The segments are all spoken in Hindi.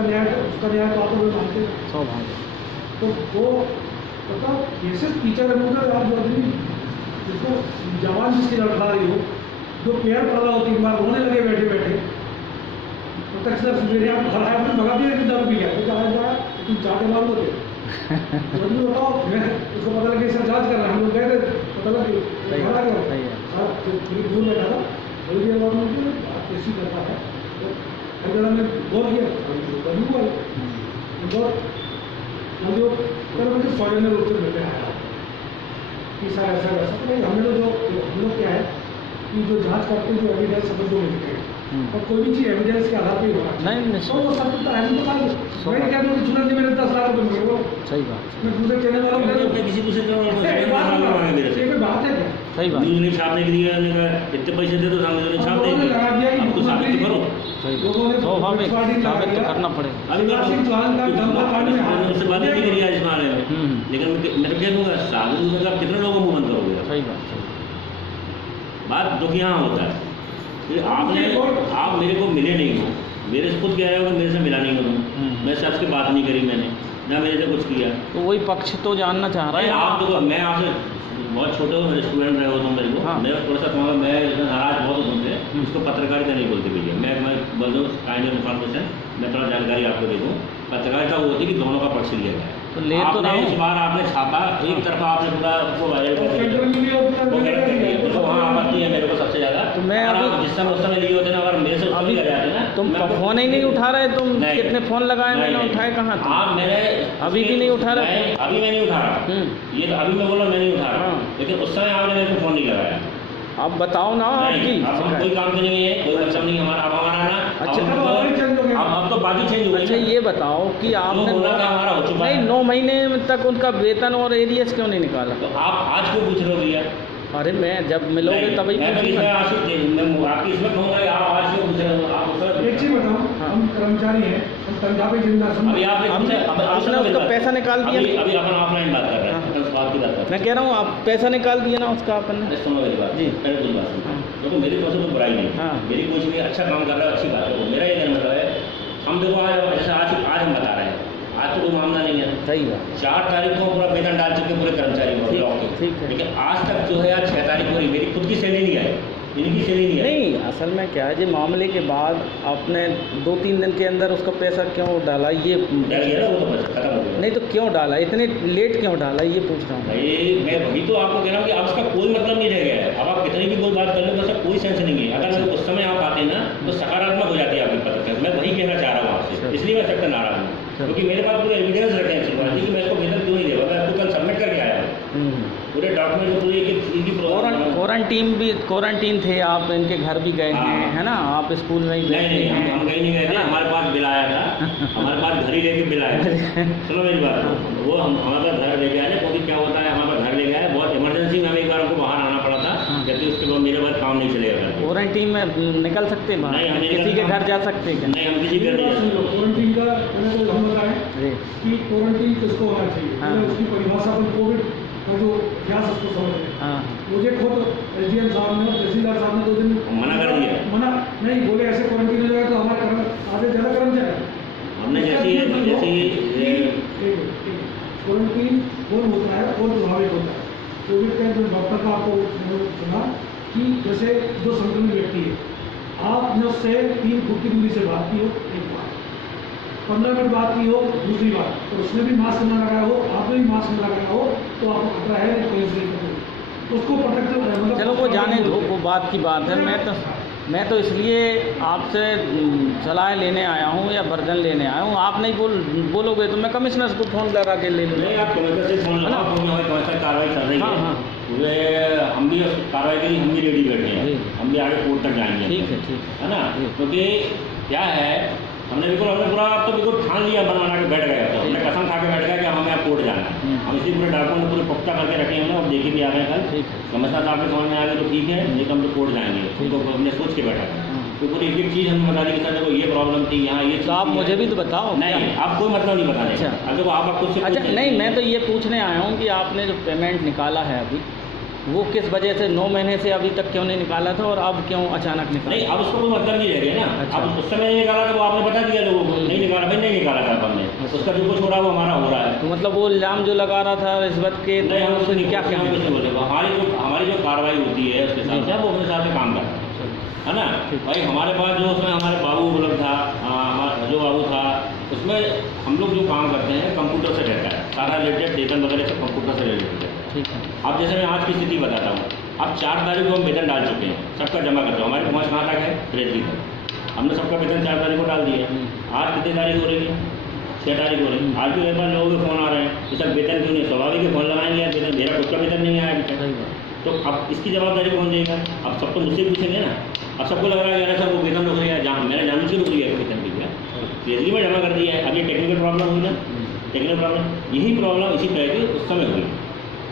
उसका न्याय तो आप लोग मानते हैं। सौभाग्य। तो वो मतलब केसेस टीचर रिमूवल आप जो आदमी जिसको जवान जिसकी लड़खा रही हो, जो प्लेयर पड़ रहा हो 3 बार रोने लगे बैठे बैठे, तो तक सर मेरे आप घर आया फिर भगा दिया कि दारू पी गया तो आज बार तुम चाहते मालूम होते तो बताओ। मैं उसको पता लगे सर जाँच कर रहे हैं, हम लोग गए थे पता लगे घर आ गया सर थोड़ी दूर बैठा था बोलिए बात कैसी करता है तो हर जगह में गौर किया बनी हुआ बहुत जो कर मुझे सौजन्य रूप से मिलते हैं कि सर ऐसा वैसा तो भाई हमने तो जो हम लोग क्या है कि जो जांच करते हैं जो एविडेंस सब जो मिलते हैं और कोई भी चीज़ एविडेंस के आधार पर ही होना नहीं तो वो सब तो है तो मैं क्या दूँ कि तुरंत मेरे 10 लाख रुपये मिले वो सही बात। मैं दूसरे चैनल वालों को किसी को से बात है क्या सही बात। न्यूज़ नहीं छापने के लिए इतने पैसे दे दो सामने वाले छाप देंगे, अब तो साबित तो करो। स्वाभाविक साबित तो करना पड़ेगा। उससे बातें नहीं करी आज इस बारे में, लेकिन मैं तो कह दूँगा साबित होगा, आप कितने लोगों को मुंह बंद करोगे। सही बात। बात जो कि यहाँ होता है आप मेरे को मिले नहीं हो, मेरे से खुद कह रहे हो कि मेरे से मिला नहीं हो तुम, मैं से आपसे बात नहीं करी मैंने, ना मेरे से कुछ किया, तो वही पक्ष तो जानना चाह रहा है आप देखो मैं आपसे बहुत छोटे हो, मेरे स्टूडेंट रहे हो तुम मेरे को। मैं थोड़ा सा कहूँगा मैं नाराज बहुत हूँ तुमसे, उसको पत्रकारिता नहीं बोलते भैया, मैं बोल दूँ काइंड ऑफ इन्फॉर्मेशन, मैं थोड़ा जानकारी आपको दे दूँ। पत्रकारिता वो होती है कि दोनों का पक्ष लिया जाए। तो ले तो आपने इस बार आपने छापा एक तरफा, आपने पूरा उसको वायरल कर दिया, तो वहाँ आपत्ति है मेरे को सबसे ज़्यादा। तो मैं अभी जिस समय उस समय लिए होते ना, अगर मेरे से अभी लग जाते ना, तुम फोन ही नहीं उठा रहे, तुम कितने फ़ोन लगाए मैंने, उठाए कहाँ तुम? आप मैंने अभी भी नहीं उठा रहे? अभी मैं नहीं उठा रहा, ये तो अभी मैं बोला मैं नहीं उठा रहा, लेकिन उस समय आपने मेरे को फ़ोन नहीं लगाया। आप बताओ ना आपकी कोई काम तो नहीं है, कोई मतलब नहीं हमारा, अब हमारा ना अच्छा अब तो बात ही चेंज हो गई। अच्छा ये बताओ कि आपने हमारा हो चुका नहीं 9 महीने तक उनका वेतन और एरियस क्यों नहीं निकाला? तो आप आज क्यों पूछ रहे हो भैया? अरे मैं जब मिलोगे तभी मैं आपकी इसमें कहूँगा आप आज क्यों पूछ रहे हो? आप एक चीज़ बताओ, हम कर्मचारी हैं, हम तनख्वाह पे जिंदा अभी आपने उसका पैसा निकाल दिया? अभी अपन ऑफलाइन बात कर रहे हैं, बात की बात कर रहे हैं। मैं कह रहा हूँ आप पैसा निकाल दिया ना उसका अपन ने? सुनो मेरी बात जी, पहले कुछ बात सुनो, तो मेरी तरफ से तो बुराई नहीं, मेरी कोई भी अच्छा काम कर रहा है, अच्छी बात है। मेरा ये कहना मतलब है हम देखो आज जैसे आज हम बता रहे हैं, आज तो कोई मामला नहीं है, सही बात। 4 तारीख को पूरा वेतन डाल चुके पूरे कर्मचारी को, ठीक है, लेकिन आज तक जो है 6 तारीख को मेरी खुद की सैलरी नहीं आई, इनकी सैलरी नहीं आई। नहीं असल में क्या है जी, मामले के बाद आपने 2-3 दिन के अंदर उसका पैसा क्यों डाला ये नहीं तो क्यों डाला, इतने लेट क्यों डाला ये पूछ रहा हूँ भाई। मैं वही तो आपको कह रहा हूँ कि अब उसका कोई मतलब नहीं रह गया है। अब आप कितनी भी कोई बात कर लो तो उसका कोई सेंस नहीं है। अगर उस समय आप आते ना तो सकारात्मक हो जाती है आपकी पत्रकार। मैं वही कहना चाह रहा हूँ आपसे, इसलिए मैं सबसे नाराज हूँ, क्योंकि मेरे पास पूरे एविडेंस रखे हैं सिर्फ कि मैं इसको वेतन क्यों नहीं दे रहा। मैं आपको कल सबमिट करके आया हूँ पूरे डॉक्यूमेंट, पूरी क्वारंटीन थे आप, इनके घर भी गए हैं है ना, आप स्कूल में ही गए नहीं हम कहीं नहीं गए थे, हमारे पास बिल आया था, हमारे पास घर ही लेके बिल आया था। चलो मेरी बात, वो हम हमारे पास घर लेके आए, क्योंकि क्या होता है हमारे पास घर लेके आए, बहुत इमरजेंसी में हमें एक बार हमको बाहर आना पड़ा था, जबकि उसके बाद मेरे पास काम नहीं चलेगा। क्वारंटीन में निकल सकते हैं बाहर, किसी के घर जा सकते हैं? नहीं हम किसी के घर नहीं। क्वारंटीन का हम बताएं कि क्वारंटीन किसको होना चाहिए, उसकी परिभाषा पर कोविड का जो अभ्यास उसको समझ लें। मुझे खुद SDM साहब ने, तहसीलदार साहब ने 2 दिन मना कर दिया, मना नहीं बोले ऐसे क्वारंटीन हो जाएगा तो हमारे आगे ज़्यादा कर्म जाएगा। हमने जैसे क्वारंटीन कौन होता है, कौन प्रभावित होता है? कोविड का जो डॉक्टर का आपको सुना कि जैसे जो संक्रमित व्यक्ति है, आपने उससे 3 फुट की दूरी से बात की हो एक बार, 15 मिनट बात की हो दूसरी बार, तो उसने भी मास्क न लगाया हो, आपने भी मास्क न लगाया हो, तो आपको खतरा है उसको प्रोटेक्ट मतलब। चलो वो जाने दो, वो बात की बात है। मैं तो इसलिए आपसे सलाह लेने आया हूँ या वर्जन लेने आया हूँ। आप नहीं बोलोगे तो मैं कमिश्नर को फ़ोन लगा के ले लूँगा। नहीं आप कमिश्नर से फ़ोन लगाओ, कार्रवाई चल रही है, हम भी कार्रवाई के लिए हम भी रेडी बैठे हैं, हम भी आगे कोर्ट तक जाएंगे। ठीक है ना, क्योंकि क्या है हमने पूरा तो बिल्कुल ठान लिया, बना के बैठ गया, तो हमने कसम खा के बैठ गया कि हमें आप कोर्ट जाना है। हम इसी पूरे डॉक्यूमेंट पूरे पुख्ता करके रखे हैं और देखे भी आ गए कल। कमिश्नर साहब के समझ में आ गए तो ठीक है, नहीं तो हम तो कोर्ट जाएंगे, तो हमने सोच के बैठा है। तो पूरी एक चीज़ हमें बता दी कि सर देखो ये प्रॉब्लम थी यहाँ, ये तो आप मुझे भी तो बताओ। नहीं आप कोई मतलब नहीं बताने। अच्छा अगर आप खुद से अच्छा नहीं, मैं तो ये पूछने आया हूँ कि आपने जो पेमेंट निकाला है अभी, वो किस वजह से 9 महीने से अभी तक क्यों नहीं निकाला था और अब क्यों अचानक निकाला? नहीं अब उसका कोई मतलब नहीं रह गया ना। अब उस समय नहीं निकाला तो वो आपने बता दिया लोगों को, नहीं निकाला भाई, नहीं नहीं निकाला था हमने, उसका जो कुछ हो रहा है वो हमारा हो रहा है। तो मतलब वो इल्ज़ाम जो लगा रहा था रिश्वत के, नहीं, हम उससे क्या क्या कुछ नहीं बोलेगा। हमारी जो कार्रवाई होती है उसके साथ साथ वो अपने साथ से काम करता है ना। भाई हमारे पास जो उसमें हमारे बाबू मतलब था, हमारा जो बाबू था, उसमें हम लोग जो काम करते हैं कंप्यूटर से रहता है, सारा रिलेटेड वेतन वगैरह सब कंप्यूटर से रिलेटेड है। ठीक है। अब जैसे मैं आज की स्थिति बताता हूँ, अब 4 तारीख को हम वेतन डाल चुके हैं, सबका जमा करते हो, हमारी पहुँच कहाँ तक है, ट्रेजरी तक। हमने सबका वेतन 4 तारीख को डाल दिया है। आज कितनी तारीख हो रही है, 6 तारीख हो रही है। आज भी मेरे पास लोगों के फ़ोन आ रहे हैं कि सर वेतन क्यों नहीं, स्वाभाविक है फ़ोन लगाएंगे यार, वेतन मेरा खुद का वेतन नहीं आया अभी तक। तो अब इसकी जवाबदारी कौन देगा? अब सब तो मुझसे पूछेंगे ना। अब सबको लग रहा है यार सर वो वेतन रुक रहा है, जहाँ मैंने जानबूझ के रुक लिया है वेतन की, ट्रेजरी में जमा कर दिया है। अब ये टेक्निकल प्रॉब्लम हुई ना, टेक्निकल प्रॉब्लम, यही प्रॉब्लम इसी तरह की उस समय हुई।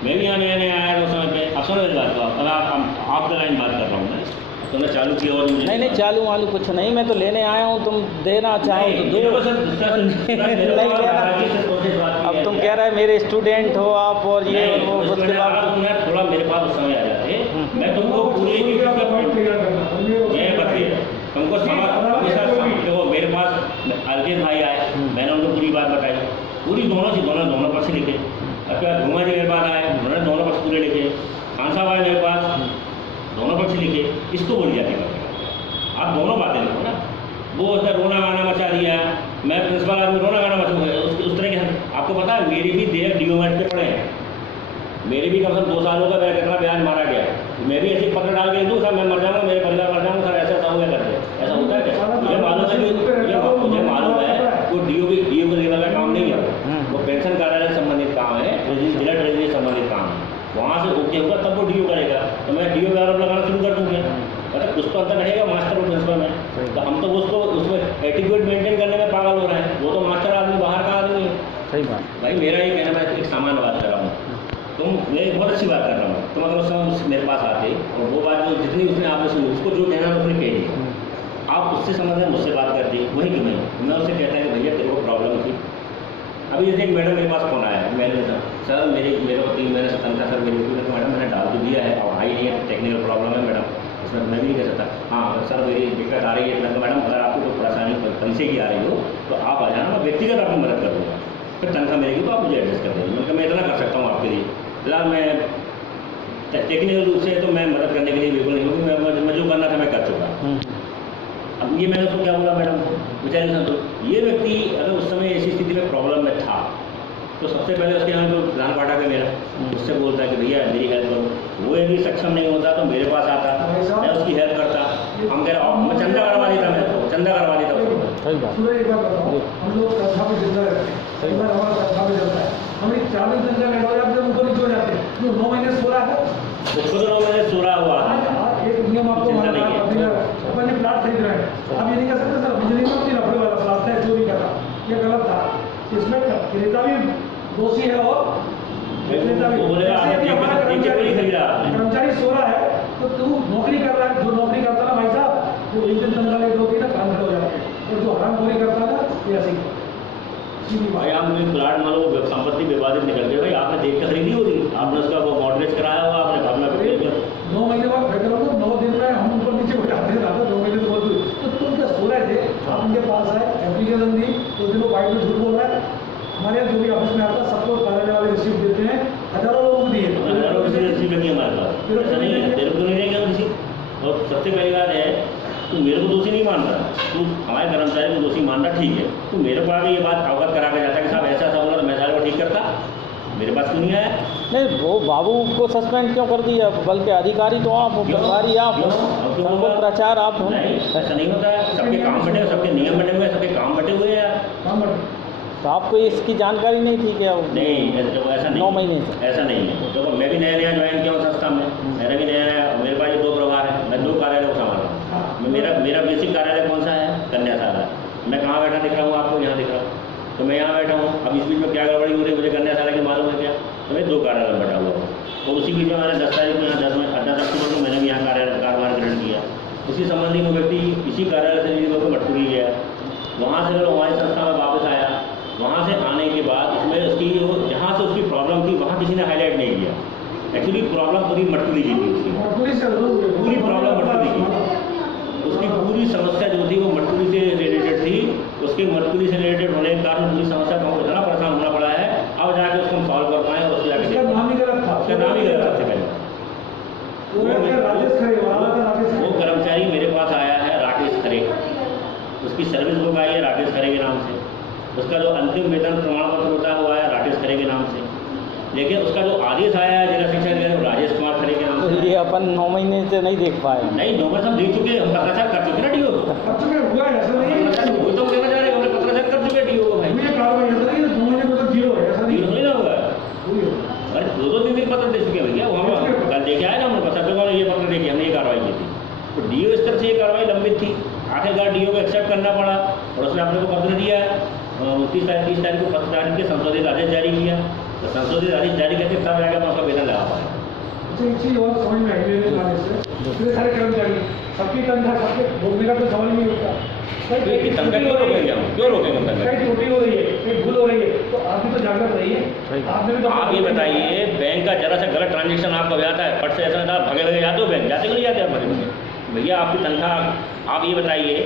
मैं भी यहाँ नया आया था उस समय पे। अब सुनो मेरी बात को, अब आप द लाइन बात कर रहा हूँ मैं, तो मैं चालू किया और मुझे नहीं चालू वालू कुछ नहीं, मैं तो लेने आया हूँ, तुम देना चाहो तो दो। अब तुम कह रहे हैं मेरे स्टूडेंट हो आप और ये और वो, उसके बाद थोड़ा मेरे पास उस समय आ जाते, मैं तुमको पूरी तुमको देखो मेरे पास अलगेज भाई आए, मैंने उनको पूरी बात बताई, पूरी दोनों पक्ष लिखे। अच्छा धुआं जी मेरे पास आए, उन्होंने दोनों पक्ष पूरे लिखे। खान साहब आए मेरे पास, दोनों पक्ष लिखे। इसको बोली जाती है, आप दोनों बातें लिखो ना। वो होता रोना गाना मचा दिया, मैं प्रिंसिपल आदमी रोना गाना मचा हुआ उस तरह के। आपको पता है मेरी भी देर डीओमेट पे पड़े हैं, मेरे भी कम से कम 2 सालों का कितना ब्याज मारा गया। मैं भी ऐसे पत्र डाल के दूँ सर मैं मर जाऊँगा, मेरे परिवार मर जाऊँगा, सर ऐसा हो गया करते। ऐसा होता है क्या? मुझे मालूम है कि मुझे मालूम है वो डीओ के लेवल का काम नहीं है, वो पेंशन कार्यालय से संबंधित काम है, जिला ट्रेजरी से संबंधित काम है। वहाँ से ओके होगा तब वो डीओ करेगा, तो मैं डीओ का आरोप लगाना शुरू कर दूँगा। मतलब कुछ तो अंतर रहेगा मास्टर और प्रिंसिपल में। तो हम तो उसको उसमें एटिट्यूड मेंटेन करने में पागल हो रहे हैं, वो तो मास्टर आदमी बाहर का आदमी है। सही बात भाई मेरा ये कहना, मैं एक सामान्य बात कर रहा हूँ, मैं बहुत अच्छी बात कर रहा हूँ। तो मतलब उस समय मेरे पास आते और वो बात जो जितनी उसने आपने सुनी, उसको जो कहना उसने कह दिया। आप उससे समझ रहे मुझसे बात करती वही कि मैं उससे कहता है कि भैया तेरे को प्रॉब्लम थी। अभी जैसे एक मैडम मेरे पास फोन आया, मैंने सर मेरे को 3 महीने से तनख्वाह सर मेरे को मैडम मैंने डाल तो दिया है, अब आई नहीं है, टेक्निकल प्रॉब्लम है मैडम, उसमें मैं भी नहीं कर सकता। हाँ सर मेरी दिक्कत आ रही है, तो मैडम अगर आपको कोई परेशानी पैसे की आ रही हो तो आप आ जाना, मैं व्यक्तिगत आपकी मदद कर दूँगा। फिर तनख्वाह मिलेगी तो आप मुझे एडजस्ट कर देंगे। मैं इतना कर सकता हूँ आपके लिए। फिलहाल मैं टेक्निकल रूप से तो मैं मदद करने के लिए बिल्कुल नहीं, क्योंकि मैं जो करना था मैं कर चुका। अब ये मैंने उसको क्या बोला मैडम बेचारे, तो ये व्यक्ति अगर उस समय ऐसी स्थिति में प्रॉब्लम में था तो सबसे पहले उसके यहाँ जो प्लान बांटा के मेरा उससे बोलता है कि भैया मेरी हेल्प करो। वो यदि सक्षम नहीं होता तो मेरे पास आता, मैं उसकी हेल्प करता। हम कह रहे मैं चंदा करवा देता, मैं चंदा करवा देता उसको। सही बात। हम लोग तनख्वाह पे जिंदा रहते हैं, हमारा तनख्वाह पे चलता है। हम एक 40 दिन का लगा जाते हैं, ऊपर नीचे जाते हैं, जो 9 महीने सो रहा है उसको तो 9 महीने सो रहा हुआ। एक नियम आपको अपन ये प्लाट खरीद रहे हैं, आप ये नहीं कर सकते सर मुझे नहीं मालूम लफड़े वाला प्लाट है, चोरी कर रहा, ये गलत था। इसमें क्रेता भी दोषी है और विक्रेता भी। कर्मचारी सो रहा है तो तू नौकरी कर रहा है, जो नौकरी करता है भाई साहब वो एक दिन तनख्वाह ले 2 दिन काम खड़े हो जाते हैं, और जो हरामखोरी करता है ना ये ऐसे भाई आप मुझे प्लाट मान लो संपत्ति विवादित निकल गई, भाई आपने देख कर खरीदी होगी, आपने उसका वो मॉडरेज कराया होगा, आपने भावना 9 महीने बाद बैठे रहो, 9 दिन में हम ऊपर नीचे बैठाते हैं, 2 महीने तो बहुत। तो तुम क्या सो रहे थे, आप उनके पास आए, एप्लीकेशन दी, तो दिन वो बाइक में झूठ बोल रहा है। हमारे यहाँ जो भी ऑफिस में आता है सबको कार्यालय वाले रिसीव देते हैं, हजारों लोगों को दिए, हजारों रिसीव लगी हमारे पास। ऐसा नहीं है तेरे को नहीं रहेगा रिसीव। और सबसे पहली बात है तू मेरे को दोषी नहीं मान रहा, तू हमारे कर्मचारी को दोषी मान रहा, ठीक है। तू मेरे को आगे ये बात अवगत करा के जाता कि साहब ऐसा ऐसा होगा तो मैं सारे को ठीक करता, मेरे पास क्यों नहीं आया? नहीं वो बाबू को सस्पेंड क्यों कर दिया, बल्कि अधिकारी तो आप हो, प्रभारी आप हो, प्रचार आप हो। नहीं ऐसा नहीं होता है, सबके काम बटे, सबके नियम बने हुए हैं, सबके काम बटे हुए हैं। काम बटे तो आपको इसकी जानकारी नहीं थी क्या? नहीं ऐसा नहीं, 9 महीने से ऐसा नहीं है। देखो मैं भी नया ज्वाइन किया हूँ संस्था में, मैंने भी नया मेरे पास ये 2 प्रभार है, मैं 2 कार्यालय को संभाल रहा हूँ। मेरा बेसिक कार्यालय कौन सा है? कन्याशाला। मैं कहाँ बैठा दिख रहा हूँ आपको? यहाँ दिख रहा हूँ, तो मैं यहाँ बैठा हूँ। अब इस बीच में क्या गड़बड़ी हो रही है मुझे कन्याशाला की मालूम है क्या? तो मैं 2 कार्यालय में बैठा हुआ हूँ। तो उसी बीच में मैंने 10 तारीख को यहाँ 10 अक्टूबर को मैंने भी यहाँ कार्यभार ग्रहण किया। उसी संबंधी वो व्यक्ति इसी कार्यालय से मेरे मटकुरी गया, वहाँ से मैं हमारी संस्था में वापस आया। वहाँ से आने के बाद इसमें उसकी जहाँ से उसकी प्रॉब्लम थी वहाँ किसी ने हाईलाइट नहीं किया। एक्चुअली प्रॉब्लम पूरी मटकुली की थी, उसकी पूरी प्रॉब्लम मटकुली की, उसकी पूरी समस्या जो थी वो मटकुली से रिलेटेड थी। उसके उसके मजबूरी से रिलेटेड होने के कारण पूरी समस्या को हमको इतना परेशान होना पड़ा है, अब जाके उसको हम सॉल्व कर पाए और उसको जाके उसका नाम ही गलत था, उसका नाम ही गलत था सबसे पहले। राजेश खरे वाला था, राजेश वो कर्मचारी मेरे पास आया है राकेश खरे, उसकी सर्विस बुक आई है राकेश खरे के नाम से, उसका जो अंतिम वेतन प्रमाण पत्र होता है वो आया राकेश खरे के नाम से, लेकिन उसका जो आदेश आया है जिला शिक्षा अधिकारी वो राजेश कुमार खरे के नाम तो से। ये अपन 9 महीने से नहीं देख पाए। नहीं, 9 महीने हम देख चुके हैं, हम पत्राचार कर चुके ना डीओ को, हुआ है, ऐसा नहीं है, वो तो कहना चाह रहे हैं हमने पत्राचार कर चुके डीओ को भाई, ये कार्रवाई ऐसा नहीं है 2 महीने मतलब जीरो है, ऐसा नहीं नहीं ना हुआ है। हुई होगा। अरे 2-2 दिन पत्र दे चुके हैं भैया, वो हम कल देके आए ना, उनको पता चला ये पत्र देके हमने ये कार्रवाई की थी, तो डीओ स्तर से ये कार्रवाई लंबित थी, आखिरकार डीओ को एक्सेप्ट करना पड़ा और उसने अपने को पत्र दिया, 30 तारीख को पत्र जारी के संशोधित आदेश जारी किया, तो संशोधित आदेश जारी करके तब जाकर हम उसका वेतन लगा पाए। अच्छा, एक चीज़ और समझ में आई मेरे जाने से, इतने सारे कर्मचारी सबकी तनख्वाह सबके भोगने का तो सवाल नहीं होता, कहीं तनख्वाह क्यों रोकेंगे हम, क्यों रोकेंगे तनख्वाह? कहीं त्रुटि हो रही है, कहीं भूल हो रही है, तो आप भी तो जागरूक रहिए। आपने भी तो आप ये बताइए, बैंक का जरा सा गलत ट्रांजेक्शन आपका हो जाता है, फट से ऐसा था भगे लगे जाते हो बैंक, जाते नहीं जाते आप भगे भगे भैया, आपकी तनख्वाह आप ये बताइए,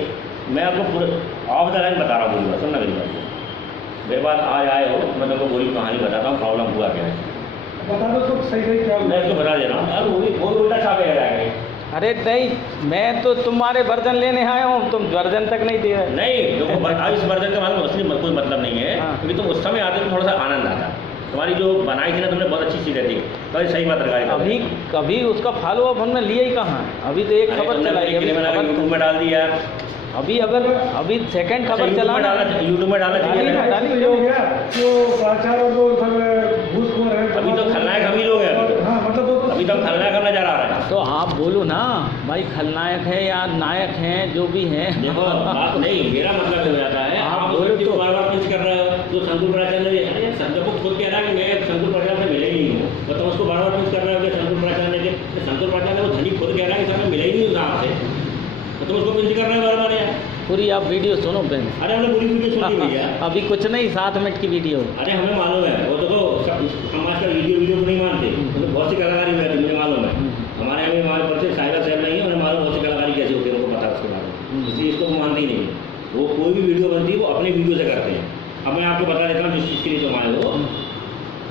मैं आपको पूरे ऑफ द लाइन बता रहा हूँ पूरी बात, सुनना मेरी बात, मेरे पास आज आए हो, मैं तुमको पूरी कहानी बताता हूँ, प्रॉब्लम हुआ क्या है बता दो तो सही सही क्या मैं इसको बता दे रहा हूँ। अब वो उल्टा छापेगा जाके, अरे नहीं, मैं तो तुम्हारे वर्जन लेने आया हूँ, तुम वर्जन तक नहीं दे रहे। नहीं देखो, अब इस वर्जन का मालूम असली कोई मतलब नहीं है, हाँ। क्योंकि तुम उस समय आते तो थोड़ा सा आनंद आता, तुम्हारी जो बनाई थी ना तुमने बहुत अच्छी चीज़ रहती, तो सही पत्रकारी अभी कभी उसका फॉलो अप हमने लिया ही कहाँ है, अभी तो एक खबर चलाई, अभी यूट्यूब में डाल दिया, अभी सेकंड खबर चला यूट्यूब में डाला चाहिए, ये हो गया जो प्राचार और जो घूसखोर है, अभी तो खलनायक हम ही लोग हैं, हाँ मतलब वो अभी तो खलनायक हम नजर आ रहा है। तो आप बोलो ना भाई, खलनायक है या नायक हैं, जो भी हैं। देखो बात नहीं, मेरा मतलब हो जाता है, आप आप बोलो तो तो। बार बार कुछ कर रहे हो, तो संकुल प्राचार्य ने, अरे संजय को खुद कह रहा है कि मैं संकुल प्राचार्य से मिले ही नहीं हूँ, तो तुम उसको बार बार कुछ कर रहे हो कि संकुल प्राचार्य ने, संकुल प्राचार्य वो धनी खुद कह रहा है कि सर मैं मिले ही नहीं हूँ आपसे, तो तुम उसको कुछ कर रहे हो बार बार यार। पूरी आप वीडियो सुनो पहले। अरे हमने पूरी वीडियो सुनी भैया, अभी कुछ नहीं, 7 मिनट की वीडियो। अरे हमें मालूम है, वो देखो समाज का वीडियो को नहीं मानते, तो बहुत सी कलाकारी रहती है, मुझे मालूम है, हमारे यहाँ भी हमारे परिचय साहिबा साहब नहीं है, उन्हें मालूम बहुत सी कलाकारी कैसे होती है, उनको पता है उसके बारे में, इसलिए इसको मानते ही नहीं है। वो कोई भी वीडियो बनती है वो अपने वीडियो से करते हैं। अब मैं आपको बता देता हूँ जिस चीज़ के लिए तुम आए हो,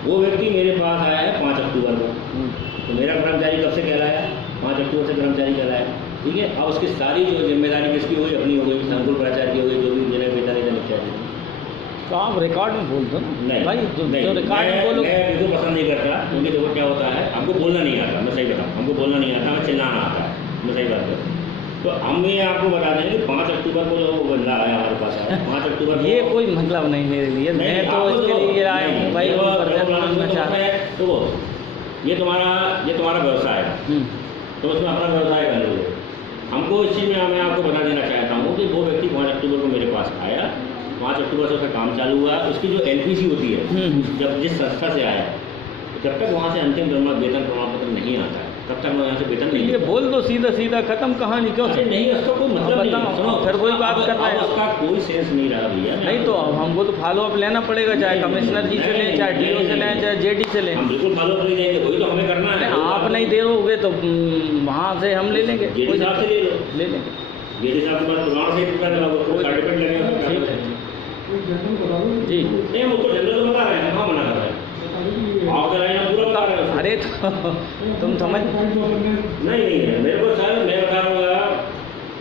वो व्यक्ति मेरे पास आया है 5 अक्टूबर को, तो मेरा कर्मचारी कब से कहलाया, 5 अक्टूबर से कर्मचारी कहलाया, ठीक है। अब उसकी सारी जो जिम्मेदारी किसकी हो गई, अपनी हो गई, संकुल प्राचार्य की हो गई, जो भी जिन्हें वेतन वेतन इत्यादि। तो आप रिकॉर्ड में बोल दो ना नहीं भाई, जो रिकॉर्ड में बोलो। मैं बिल्कुल पसंद नहीं करता, क्योंकि देखो क्या होता है, हमको बोलना नहीं आता, मैं सही बताऊँ, हमको बोलना नहीं आता, हमें चिल्लाना आता है, मैं सही बात करूँ। तो हम ये आपको बता दें कि 5 अक्टूबर को जो बंदा आया हमारे पास आया, 5 अक्टूबर को, ये कोई मतलब नहीं मेरे लिए, मैं तो इसके लिए आया हूँ भाई, तो ये तुम्हारा व्यवसाय है, तो उसमें अपना व्यवसाय कर लो। हमको इस चीज़ में मैं आपको बता देना चाहता हूँ कि वो व्यक्ति 5 अक्टूबर को मेरे पास आया, 5 अक्टूबर से उसका काम चालू हुआ, उसकी जो LPC होती है, जब जिस संस्था से आया, जब तक वहाँ से अंतिम वेतन प्रमाण पत्र नहीं आता है, तब तक मैं यहाँ से वेतन नहीं। ये बोल दो सीधा खत्म कहानी, क्यों से नहीं, उसका कोई मतलब नहीं, सुनो फिर कोई बात कर रहा है, उसका कोई सेंस नहीं रहा भैया। नहीं तो हमको तो फॉलो अप लेना पड़ेगा, चाहे कमिश्नर जी से लें, चाहे DO से लें, चाहे JD से लें। हम बिल्कुल फॉलो कर देंगे, वही तो हमें करना है। आप नहीं दोगे तो वहाँ से हम ले लेंगे, JD साहब से ले लेंगे। JD साहब के पास प्रमाण से सर्टिफिकेट लगेगा जी। नहीं, हम उसको जनरल तो बता रहे हैं, कहाँ मना कर रहे हैं, आप कराए ना पूरा बता रहे हैं। अरे तो तुम समझ नहीं है मेरे को सर, मैं बता रहा हूँ,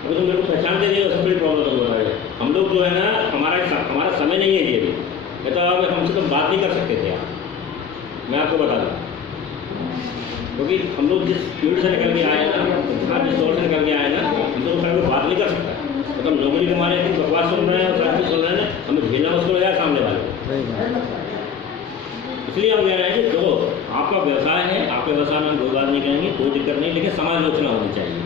अगर तुम मेरे को पहचान दे रही हो सबसे बड़ी प्रॉब्लम तुम बता रहे हो। हम लोग जो है ना, हमारा समय नहीं है ये भी, मैं तो अब हमसे तो बात नहीं कर सकते थे आप, मैं आपको बता दूँ, क्योंकि हम लोग जिस फील्ड से निकल के आए ना, आप जिस दौर से निकल के आए ना, हम तो कोई बात नहीं कर सकता, मतलब नौकरी के हमारे बकवास सुन रहे हैं और सब सुन रहे हैं, हमें झेलना मुश्किल हो जाए सामने वाले। इसलिए हम कह रहे हैं कि देखो आपका व्यवसाय है, आपके व्यवसाय में हम कोई बात नहीं करेंगे, कोई दिक्कत नहीं, लेकिन समालोचना होनी चाहिए,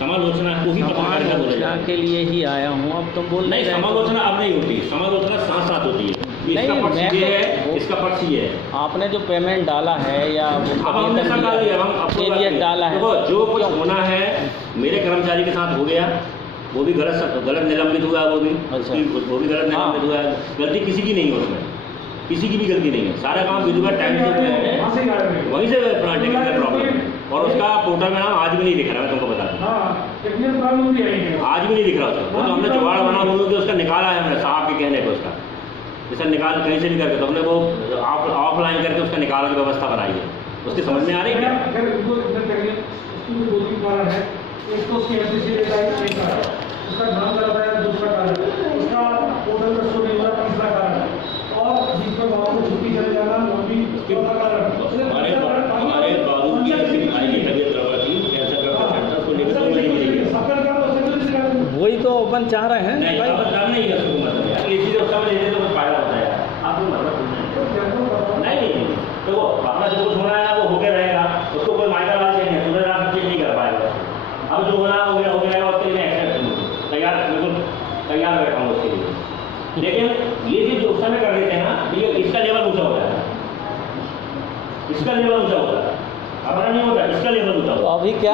समालोचना को ही पत्रकारिता बोला जाता है। के लिए ही आया हूँ, अब तुम बोल नहीं, समालोचना अब नहीं होती, समालोचना साथ साथ होती है, इसका नहीं, पक्ष मैं ये तो- है, इसका पक्ष ये है। आपने जो पेमेंट डाला है या अब हमने सब डाल दिया, हम पीरियड डाला है, देखो जो कुछ होना है मेरे कर्मचारी के साथ हो गया, वो भी गलत निलंबित हुआ, वो भी अच्छा। वो भी गलत निलंबित हुआ, गलती किसी की नहीं है उसमें, किसी की भी गलती नहीं है, सारा काम विधिवत टाइम से हुआ है, वहीं से टेक्निकल प्रॉब्लम है, और उसका पोर्टल में नाम आज भी नहीं दिख रहा, मैं तुमको बता दूँ, आज भी नहीं दिख रहा उसका, वो तो हमने जुगाड़ बना बोलो कि उसका निकाला है हमने, साफ के कहने पर उसका जैसे निकाल कहीं से भी करके, तो हमने वो ऑफलाइन करके उसका निकालने की व्यवस्था बनाई है। उसकी समझ में आ रही है क्या? अगर इनको इधर करिए, उसकी दो तीन कारण है। एक तो उसकी एफडीसी का एक कारण है, उसका नाम गलत है, दूसरा कारण है, उसका पोर्टल पर शो नहीं हो रहा, तीसरा कारण है, और जिस पर बाबू को छुट्टी चले जाना वो भी चौथा कारण है। हमारे बाबू की तबीयत गड़बड़ थी, कैंसर का पेशेंट था, उसको लेकर तो नहीं मिलेगी। वही तो अपन चाह रहे हैं नहीं, भाई। मतलब नहीं है उसको, मतलब अगली चीज़ उसका लेते तो कुछ फायदा होता है यार, आपको मतलब नहीं, तो वो अपना जो कुछ होना है ना वो होके रहेगा, उसको कोई मायका लाल नहीं है, सुबह रात चीज नहीं कर पाएगा। अब जो होना हो गया उसके लिए एक्सेप्ट करूँ, तैयार, बिल्कुल तैयार बैठा हूँ उसके लिए। लेकिन ये चीज़ जो उस समय कर देते हैं ना, ये इसका लेवल ऊँचा होता है, इसका लेवल ऊँचा होता है, हमारा नहीं होता, इसका लेवल ऊँचा तो होता है। अभी क्या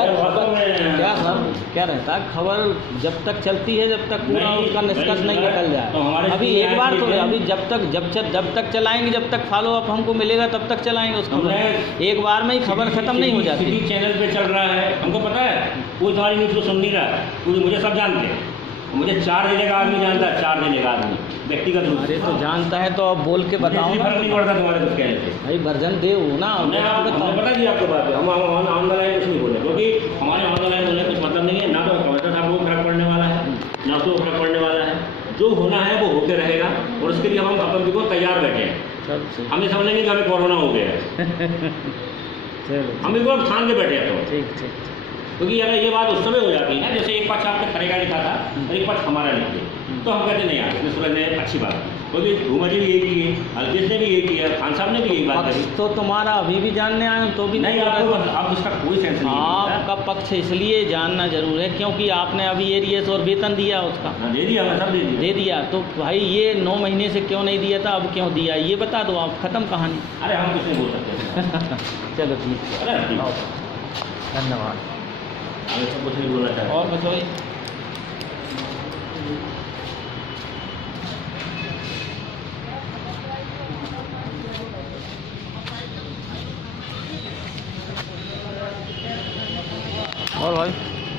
क्या सर क्या रहता है, खबर जब तक चलती है, जब तक पूरा नहीं, उसका निष्कर्ष नहीं निकल तो जाए। हमारे अभी स्कूल एक में बार आज तो भी अभी जब तक चलाएंगे, जब तक फॉलो अप हमको मिलेगा तब तक चलाएंगे उसको। हमने एक बार में ही खबर खत्म नहीं हो जाती। सिटी चैनल पे चल रहा है, हमको पता है, कोई तुम्हारी न्यूज़ को सुन नहीं रहा है, क्योंकि मुझे सब जानते हैं, मुझे 4 देने का आदमी जानता है, 4 देने का आदमी व्यक्तिगत रूप अरे से। तो जानता है तो अब बोल के बताओ मुझे ना। फर्क नहीं पड़ता तुम्हारे कुछ कहने से। भाई वर्जन दे वो ना, हमने पता जी आपको बात है, हम ऑनलाइन कुछ नहीं बोले, क्योंकि हमारे ऑनलाइन बोलने कुछ मतलब नहीं है, ना तो कमिश्नर साहब को फर्क पड़ने वाला है, ना उसको फर्क पड़ने वाला है। जो होना है वो होते रहेगा, और उसके लिए हम अपन को तैयार बैठे हैं। हमें समझ लेंगे कि हमें कोरोना हो गया है, चलो हम इनको ठान के बैठे हैं। तो ठीक ठीक। क्योंकि अगर ये बात उस समय हो जाती है ना, जैसे एक पक्ष आपका करेगा लिखा था और एक पक्ष हमारा लिखे, तो हम कहते नहीं यार इसमें सूरज ने अच्छी बात की, क्योंकि धूमा जी भी यही किए, अलकेश ने भी यही किया, खान साहब ने भी यही बात करी। तो तुम्हारा अभी भी जानने आए तो भी नहीं, आप उसका कोई सेंस नहीं है। आपका पक्ष इसलिए जानना जरूर है क्योंकि आपने अभी एरियस और वेतन दिया उसका। हाँ, दे दिया, मैं सब दे दिया। तो भाई ये 9 महीने से क्यों नहीं दिया था, अब क्यों दिया, ये बता दो आप, खत्म कहानी। अरे हम कुछ नहीं बोल सकते। चलो ठीक है, अरे ठीक। धन्यवाद। हमें सब कुछ नहीं बोलना चाहिए। और बताइए। और भाई